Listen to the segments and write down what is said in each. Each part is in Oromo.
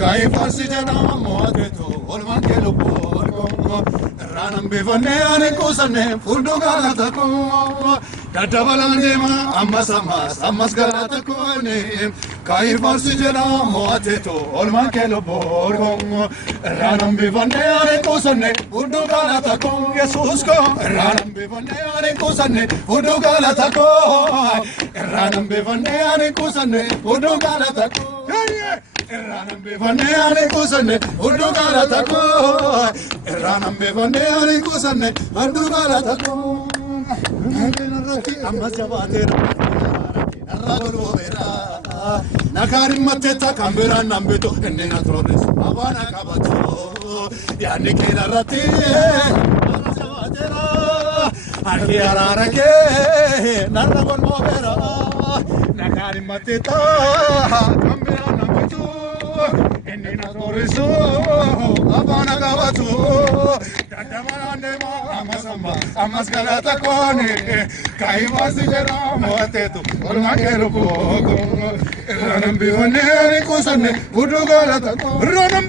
kai farsi jana moate to olman ke lo porko ranam bevane ane kusane fudu galata ko dadabalande ma ammas galata ko ne kai farsi jana moate to olman ke lo porko ranam bevane ane kusane fudu galata ko Jesus ko ranam bevane ane kusane fudu galata ko ranam bevane ane kusane fudu galata ko ranam bevane ane kusane fudu galata ko ranam bevane ane kusane fudu galata ko amma jabatera naragolo vera nakari mateta kambera nambeto enena trobes abana kabato yani kera rati amma jabatera aki ararake naragolo vera nakari mateta kambera nambeto enena trobes abana kabato dadamane ma amas galata kone kai vasi jera motetu olma kero pogo ranam bivane ale kusane udu galata ko ranam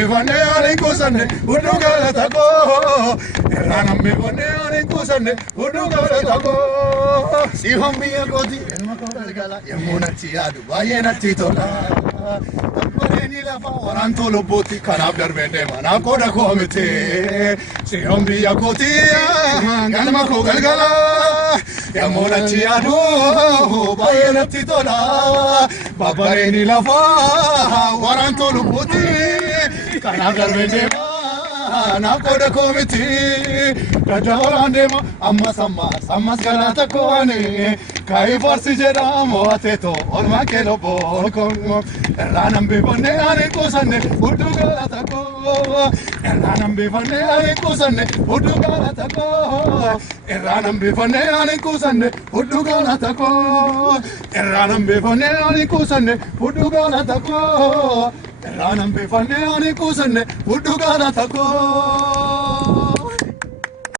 bivane ale kusane udu galata ko ranam bivane ale kusane udu galata ko si homia godi elma ko galgala yamuna tiadu bayena titola Pareni la fa oranto lo boti kanab darbende mana koda komite si homia godi galma ko galgala yamuna tiadu bayena titola Pareni la fa oranto lo boti kanab darbende na koda komite dadawande ma ammas galata kone kai farsi jera moate to olma ke lo porko ranam bevane ane kusane udu galata ko ranam bevane ane kusane udu galata ko ranam bevane ane kusane udu galata ko ranam bevane ane kusane udu galata ko ranam bevane ane kusane udu galata ko